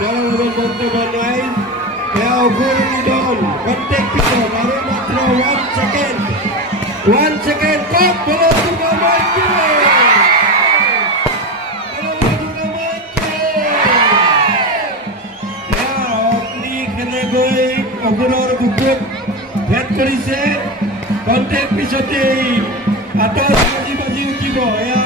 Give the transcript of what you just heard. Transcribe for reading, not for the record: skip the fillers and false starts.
তেওঁলোকৰ মন্তব্য নাই এয়া অঘুৰণি দল কণ্টেক্ট পিছত আৰু মাত্ৰ 1 ছেকেণ্ড কম বলৰ দুৰ্গা মৈত্ৰী অগ্নি কেনেকৈ অঘুৰৰ বুকুত ভেদ কৰিছে কণ্টেক্ট পিছতেই আতচ বাজি উঠিব এয়া